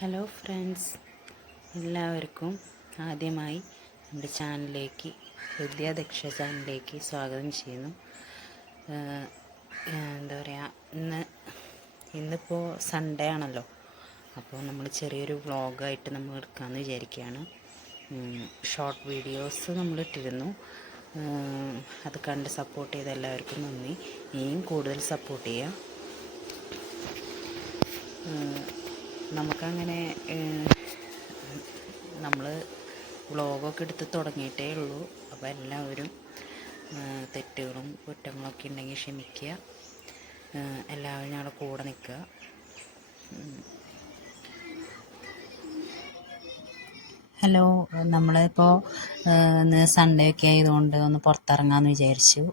Hello friends, എല്ലാവർക്കും ആദ്യമായി നമ്മുടെ ചാനലിലേക്ക് വിദ്യാദക്ഷ ചാനലിലേക്ക് സ്വാഗതം ചെയ്യുന്നു. എന്താ പറയുക, ഇന്നിപ്പോൾ സൺഡേ ആണല്ലോ. അപ്പോൾ നമ്മൾ ചെറിയൊരു വ്ളോഗായിട്ട് നമ്മൾ എടുക്കാമെന്ന് വിചാരിക്കുകയാണ്. ഷോർട്ട് വീഡിയോസ് നമ്മൾ ഇട്ടിരുന്നു. അത് കണ്ട് സപ്പോർട്ട് ചെയ്ത എല്ലാവർക്കും നന്ദി. ഇനിയും കൂടുതൽ സപ്പോർട്ട് ചെയ്യുക. നമുക്കങ്ങനെ നമ്മൾ വ്ളോഗൊക്കെ എടുത്ത് തുടങ്ങിയിട്ടേ ഉള്ളൂ. അപ്പോൾ എല്ലാവരും തെറ്റുകളും കുറ്റങ്ങളൊക്കെ ഉണ്ടെങ്കിൽ ക്ഷമിക്കുക. എല്ലാവരും ഞങ്ങളുടെ കൂടെ നിൽക്കുക. ഹലോ, നമ്മളിപ്പോൾ ഇന്ന് സൺഡേ ഒക്കെ ആയതുകൊണ്ട് ഒന്ന് പുറത്തിറങ്ങാമെന്ന് വിചാരിച്ചു.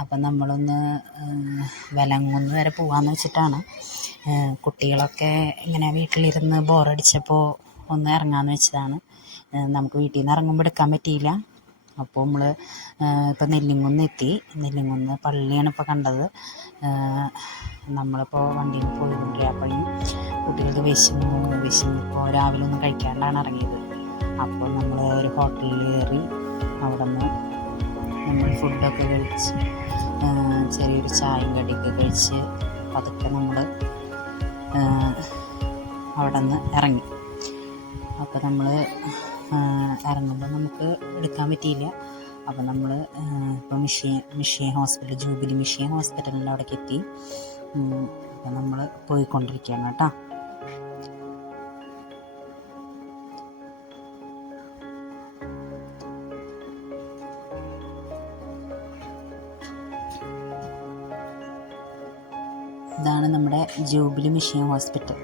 അപ്പം നമ്മളൊന്ന് വിലങ്ങുന്ന് വരെ പോകാമെന്ന് വെച്ചിട്ടാണ്. കുട്ടികളൊക്കെ ഇങ്ങനെ വീട്ടിലിരുന്ന് ബോറടിച്ചപ്പോൾ ഒന്ന് ഇറങ്ങാമെന്ന് വെച്ചതാണ്. നമുക്ക് വീട്ടിൽ നിന്ന് ഇറങ്ങുമ്പോൾ എടുക്കാൻ പറ്റിയില്ല. അപ്പോൾ നമ്മൾ ഇപ്പോൾ നെല്ലിങ്കുന്ന് എത്തി. നെല്ലിങ്കുന്ന് പള്ളിയാണ് ഇപ്പോൾ കണ്ടത്. നമ്മളിപ്പോൾ വണ്ടിയിൽ പോയിക്കൊണ്ടിരിക്കുകയും കുട്ടികൾക്ക് വിശന്നിപ്പോൾ രാവിലെ ഒന്നും കഴിക്കാണ്ടാണ് ഇറങ്ങിയത്. അപ്പോൾ നമ്മൾ ഒരു ഹോട്ടലിൽ കയറി. അവിടെ നിന്ന് നമ്മൾ ഫുഡൊക്കെ കഴിച്ച് ചെറിയൊരു ചായയും കടിയൊക്കെ കഴിച്ച് പതുക്കെ നമ്മൾ അവിടെ നിന്ന് ഇറങ്ങി. അപ്പോൾ നമ്മൾ ഇറങ്ങുമ്പോൾ നമുക്ക് എടുക്കാൻ പറ്റിയില്ല. അപ്പോൾ നമ്മൾ ഇപ്പോൾ മിഷൻ ഹോസ്പിറ്റൽ, ജൂബിലി മിഷൻ ഹോസ്പിറ്റലിൻ്റെ അവിടേക്ക് എത്തി. അപ്പോൾ നമ്മൾ പോയിക്കൊണ്ടിരിക്കുകയാണ് കേട്ടോ. ഇതാണ് നമ്മുടെ ജൂബിലി മിഷൻ ഹോസ്പിറ്റൽ.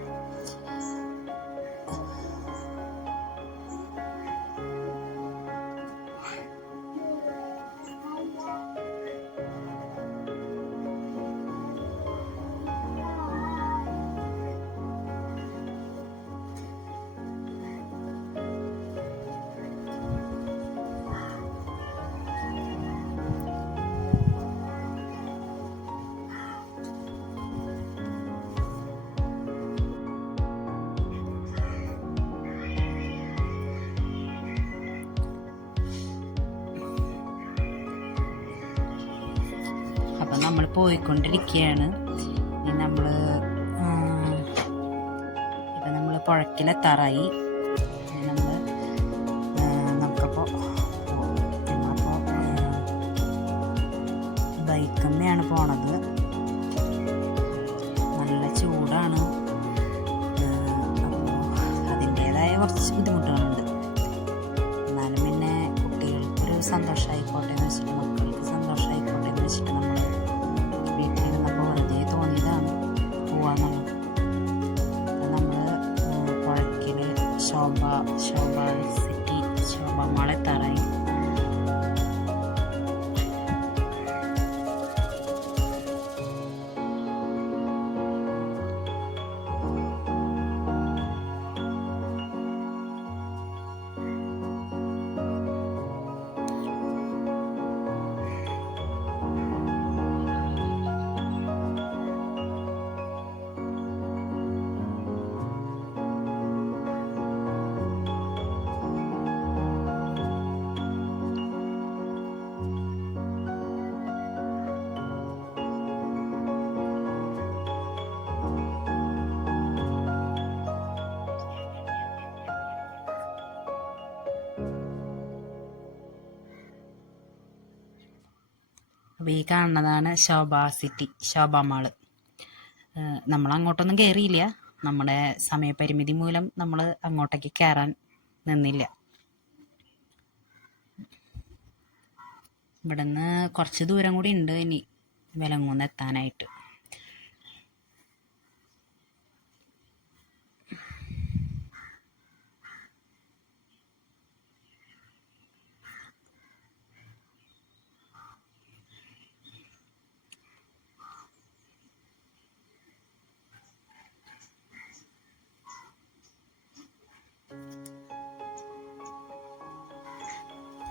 അപ്പം നമ്മൾ പോയിക്കൊണ്ടിരിക്കുകയാണ്. ഇപ്പം നമ്മൾ പുഴക്കിലെത്താറായി. നമുക്കപ്പോൾ ബൈക്കമ്മയാണ് പോണത്. നല്ല ചൂടാണ്. അപ്പോൾ അതിൻ്റേതായ കുറച്ച് ബുദ്ധിമുട്ടുകളുണ്ട്. എന്നാലും പിന്നെ കുട്ടികൾക്കൊരു സന്തോഷമായിക്കോട്ടെ എന്ന് വെച്ചിട്ട്, മക്കൾക്ക് സന്തോഷമായിക്കോട്ടെ എന്ന് വെച്ചിട്ട് നമ്മൾ വീട്ടിലിരുന്നപ്പോൾ വെറുതെ തോന്നിയതാണ് പോവാന്നുള്ളത്. നമ്മൾ പുഴയ്ക്കൽ ശോഭ സിറ്റി ശോഭ മാളെത്താറായി. അപ്പോൾ ഈ കാണുന്നതാണ് ശോഭ മാള്. നമ്മൾ അങ്ങോട്ടൊന്നും കയറിയില്ല. നമ്മുടെ സമയപരിമിതി മൂലം നമ്മൾ അങ്ങോട്ടേക്ക് കയറാൻ നിന്നില്ല. ഇവിടുന്ന് കുറച്ച് ദൂരം കൂടി ഉണ്ട് ഇനി വിലങ്ങുന്ന് എത്താനായിട്ട്.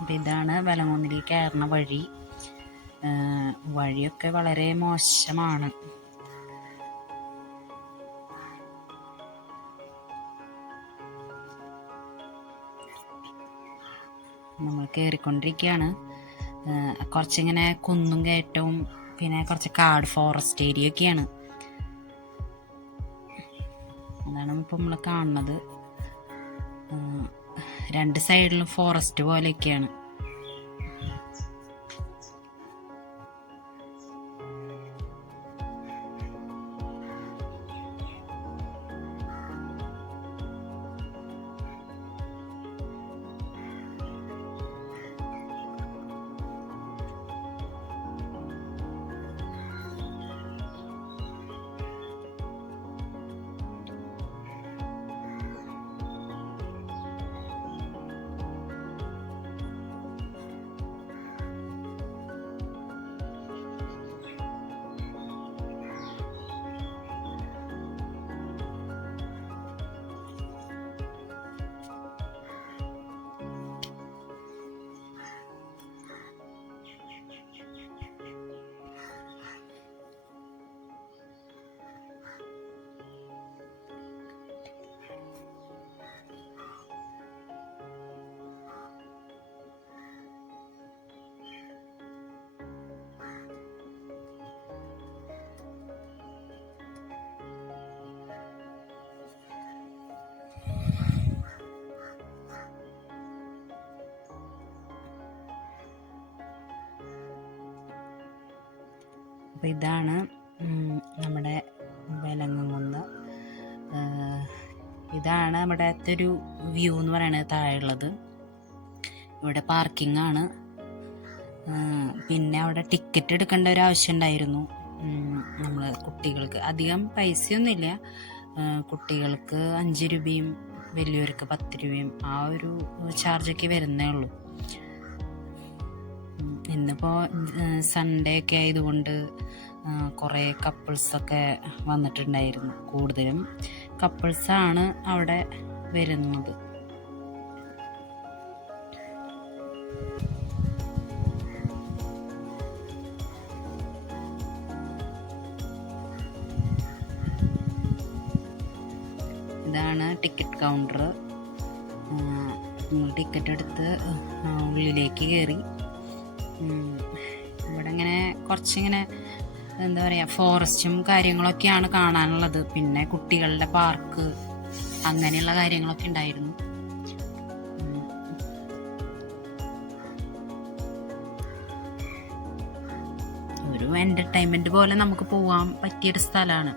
അപ്പം ഇതാണ് വിലങ്ങുന്നിലേക്ക് കയറുന്ന വഴി. വഴിയൊക്കെ വളരെ മോശമാണ്. നമ്മൾ കയറിക്കൊണ്ടിരിക്കുകയാണ്. കുറച്ചിങ്ങനെ കുന്നും കയറ്റവും പിന്നെ കുറച്ച് കാട് ഫോറസ്റ്റ് ഏരിയ ഒക്കെയാണ്. അതാണ് ഇപ്പം നമ്മൾ കാണുന്നത്. രണ്ട് സൈഡിലും ഫോറസ്റ്റ് പോലെയൊക്കെയാണ്. അപ്പോൾ ഇതാണ് നമ്മുടെ വെലങ്ങുന്ന്. ഇതാണ് നമ്മുടെ ഒരു വ്യൂ എന്ന് പറയുന്നത്. താഴെയുള്ളത് ഇവിടെ പാർക്കിംഗ് ആണ്. പിന്നെ അവിടെ ടിക്കറ്റ് എടുക്കേണ്ട ഒരു ആവശ്യം ഉണ്ടായിരുന്നു. നമ്മൾ കുട്ടികൾക്ക് അധികം പൈസയൊന്നുമില്ല. കുട്ടികൾക്ക് 5 രൂപയും വലിയവർക്ക് 10 രൂപയും ആ ഒരു ചാർജൊക്കെ വരുന്നേ ഉള്ളൂ. ഇന്നിപ്പോൾ സൺഡേ ഒക്കെ ആയതുകൊണ്ട് കുറേ കപ്പിൾസൊക്കെ വന്നിട്ടുണ്ടായിരുന്നു. കൂടുതലും കപ്പിൾസാണ് അവിടെ വരുന്നത്. ഇതാണ് ടിക്കറ്റ് കൗണ്ടർ. ടിക്കറ്റ് എടുത്ത് ഉള്ളിലേക്ക് കയറി. ഇവിടെ ഇങ്ങനെ കുറച്ചിങ്ങനെ എന്താ പറയുക, ഫോറസ്റ്റും കാര്യങ്ങളൊക്കെയാണ് കാണാനുള്ളത്. പിന്നെ കുട്ടികളുടെ പാർക്ക് അങ്ങനെയുള്ള കാര്യങ്ങളൊക്കെ ഉണ്ടായിരുന്നു. ഒരു എൻ്റർടൈൻമെൻറ്റ് പോലെ നമുക്ക് പോകാൻ പറ്റിയൊരു സ്ഥലമാണ്.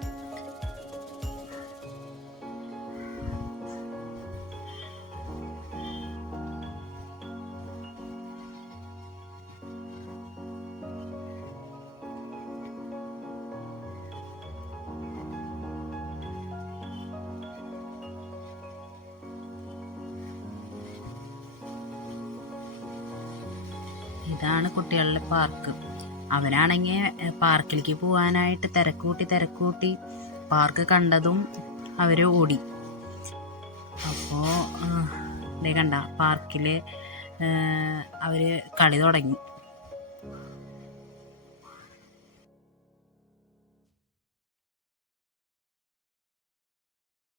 ഇതാണ് കുട്ടികളുടെ പാർക്ക്. അവരാണെങ്കിൽ പാർക്കിലേക്ക് പോകാനായിട്ട് തിരക്കൂട്ടി പാർക്ക് കണ്ടതും അവർ ഓടി. അപ്പോൾ കണ്ട പാർക്കിൽ അവർ കളി തുടങ്ങി.